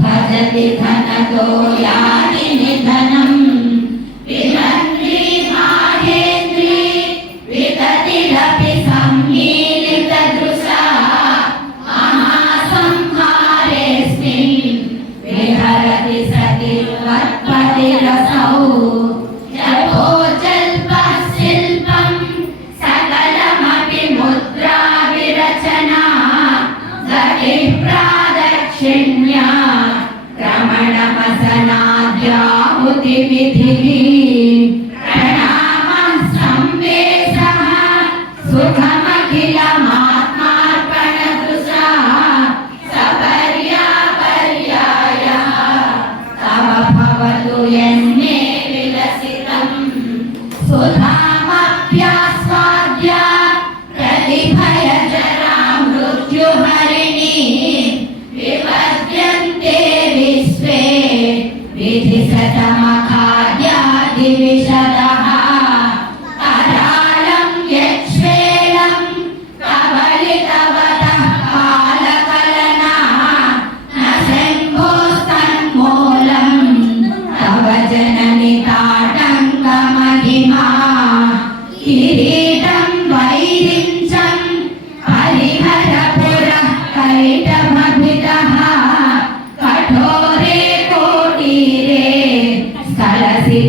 भजति धनतो यानि निधन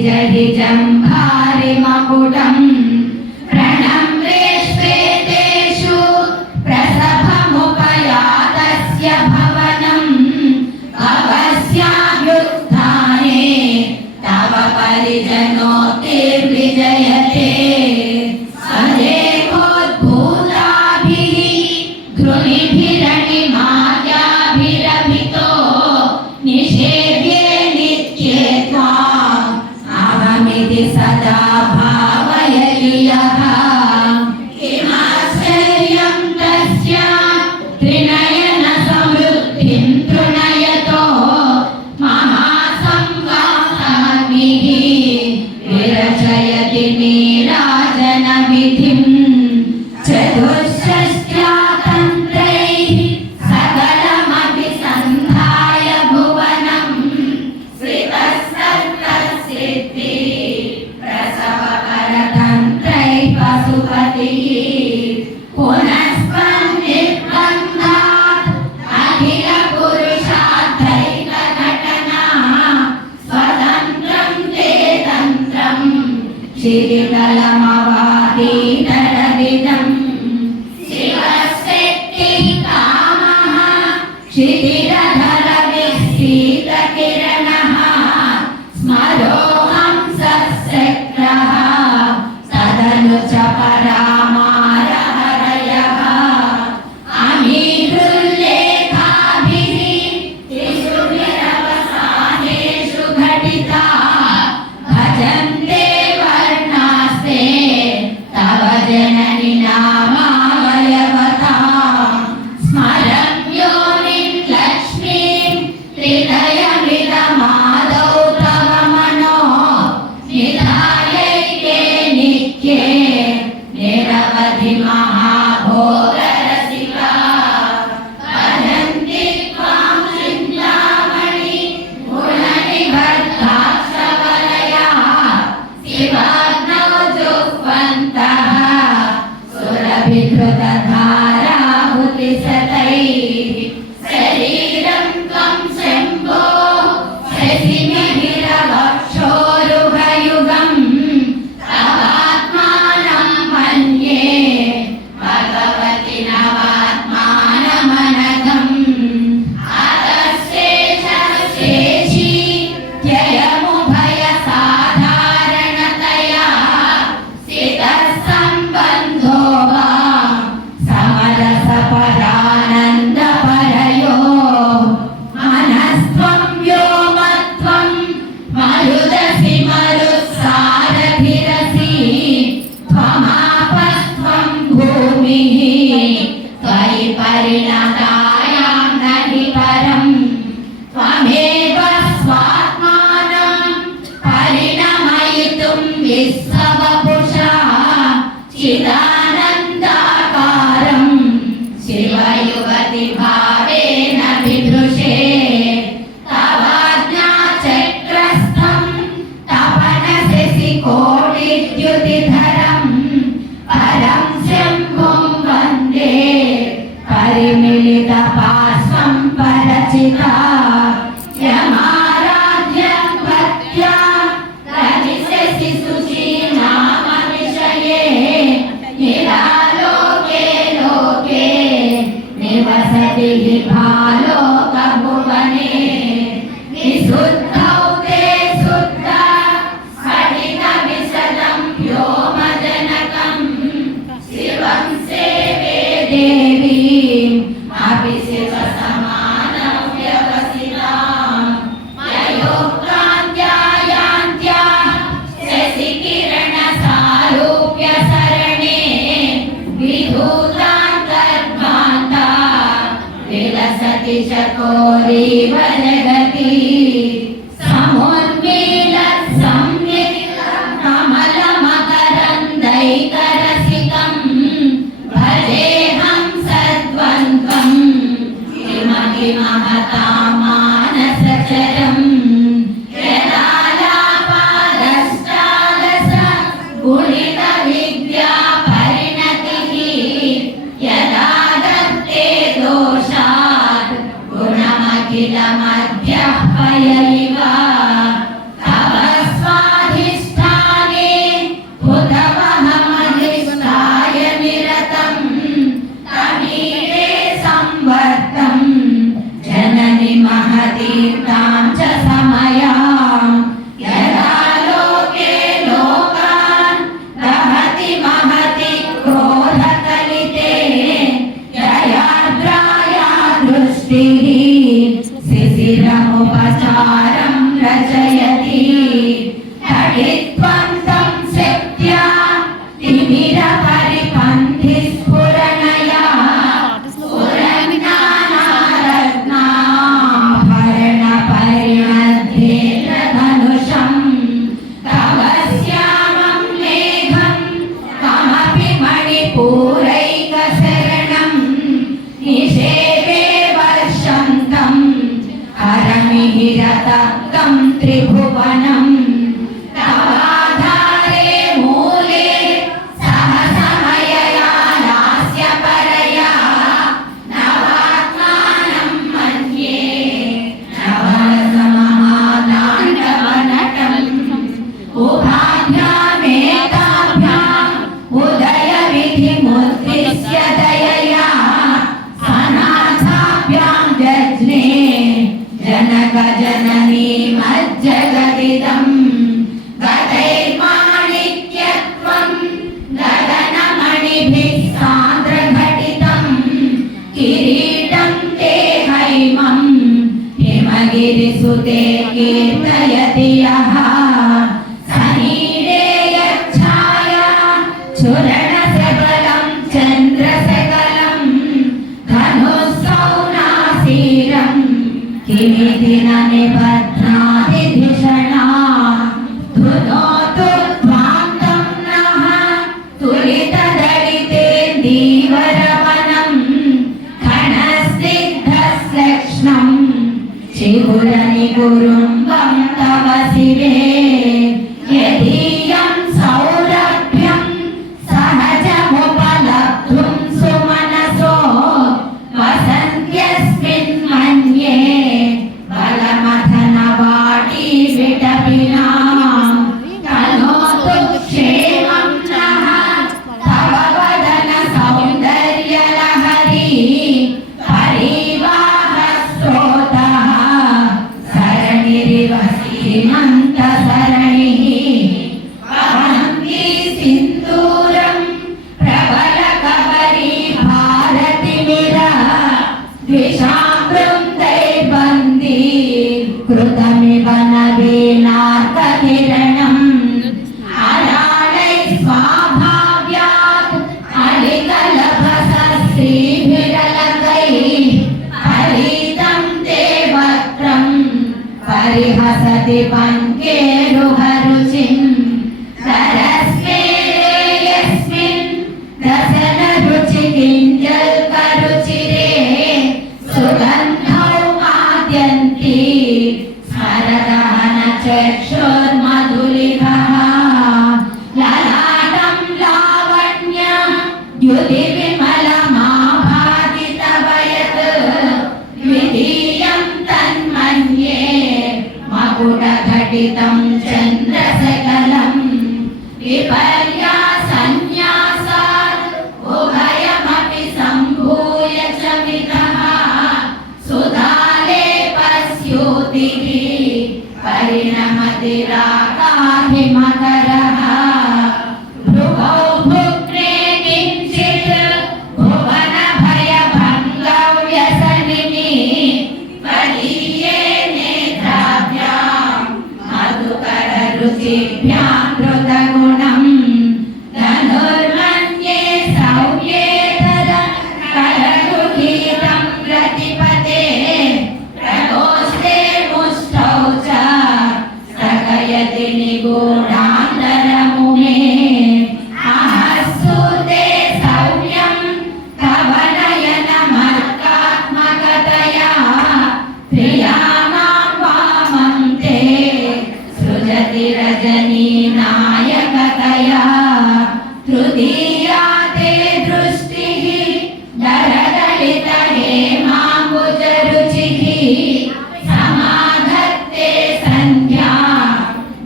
जगि जम्भारि मकुटम् प्रण श्रीतलमवादीतरविदम् शिवशक्तिकामः Shri him up. Vayo, Vayo. సృష్టిని శిశిరముపచారం రచయతి. తటిత్వం വനം गिरिसुते कीर्तयति यः पुरनि गुरुम्बं तव शिवे यदीयं सौरभ्यं सहजमुपलब्धुं सुमनसो वसन्त्यस्मिन् मन्ये बलमथनवाटी विटपिल द्विषाग्रं तैर्बन्दी कृतमिव न गूढघटितम् चन्द्रसकलम् विपर्यासन्न्यासात् उभयमपि सम्भूय च विधः सुधालेपस्योतिः परिणमति राकाभिमः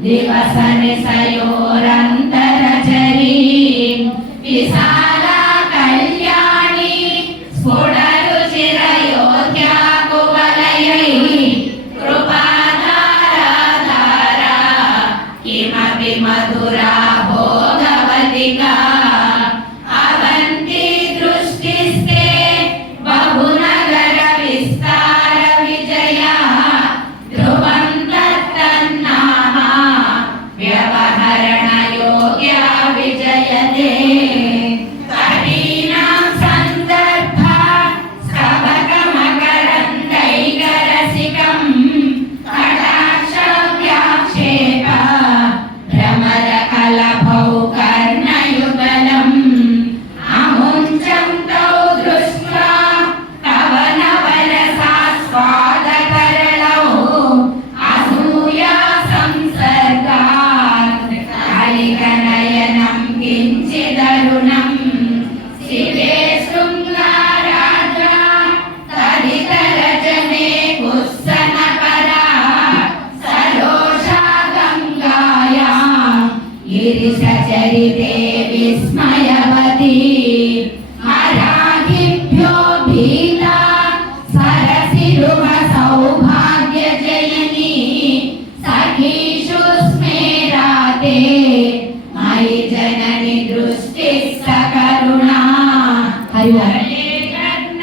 Divasane sayora Jai